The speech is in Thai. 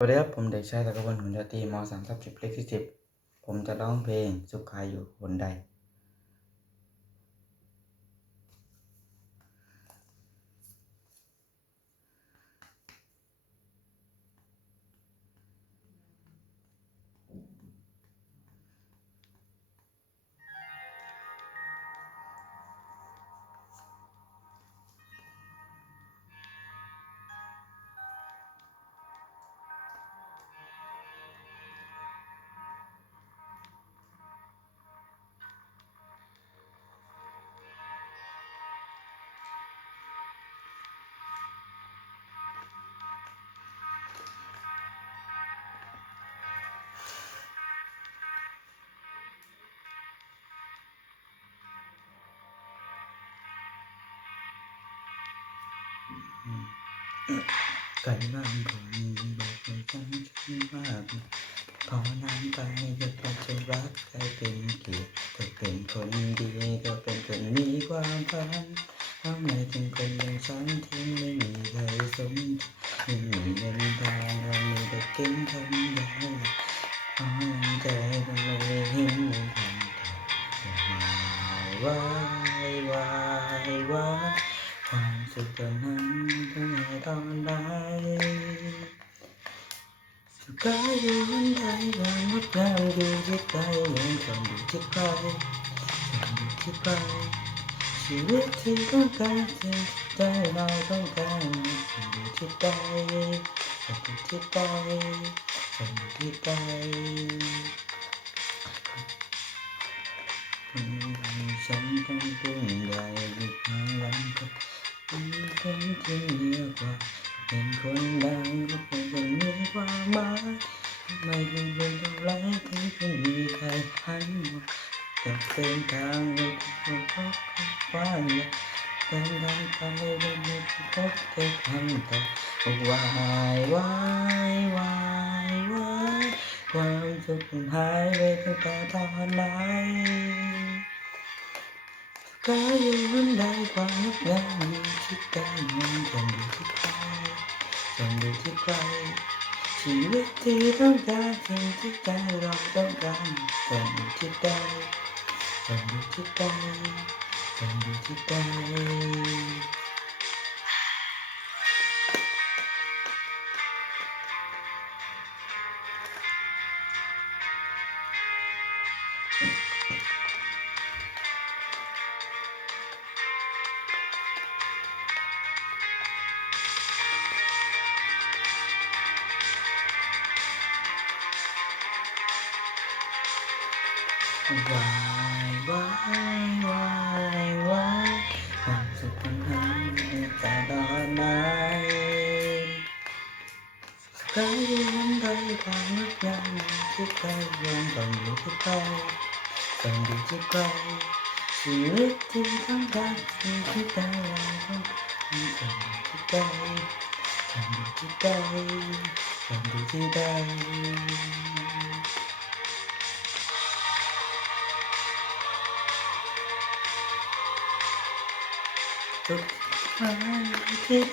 สวัสดีครับผมเด็กชายตะกบนหุ่นยตีมสามทับสิบเลขที่สิบผมจะร้องเพลงสุขายอยู่บนใด กันบ้างผมบอกให้ฉันฉันว่าพอนานไปจะต้องจะรักใครเป็นเกียรติเธอเป็นคนดีก็เป็นคนมีความฝันทำไมถึงคนอย่างฉันที่ไม่มีใครสมไม่มีเงินทองเรามีแต่เก่งทำ ต้องให้ตอนไหนสุขายอยู่วันใดวันงดงามอยู่ที่ใจเหมือนคนอยู่ที่ใครฉันอยู่ที่ใครชีวิตที่ต้องการสิ่งที่ใจเราต้องการฉันอยู่ที่ใจฉันอยู่ที่ใจฉันอยู่ที่ใจฉันต้องพึ่งใหญ่ ที่เหนือกว่า เป็นคนดังก็เป็นคนมีความหมายไม่เป็นคนเท่าไรที่ไม่มีใครหันมาแต่เส้นทางไม่ถูกพบว่าอย่าเดินทางไปไม่มีพบแค่คำตอบวายวายวายวายความสุขหายไปตั้งแต่ตอนไหนก็อยู่ ได้ความงดงามอยู่ที่กันมันต้อยู่ที่ใครต้อยู่ที่ใครชีวิตที่ต้องการสิ่งที่ใจเราต้องการต้อยู่ที่ใดต้อยู่ที่ใดจะอยู่ที่ใด วายวายวายวายความสุขมันหายไปแต่ตอนไหนก็อยู่วันใดความงดงามอยู่ที่ใครยังต้องอยู่ที่ใครต้องอยู่ที่ใครชีวิตที่ต้องการสิ่ที่ใจเราต้องการต้องอยู่ที่ใครต้องอยู่ที่ใครต้องอยู่ที่ใค รทุกครั้งที่เ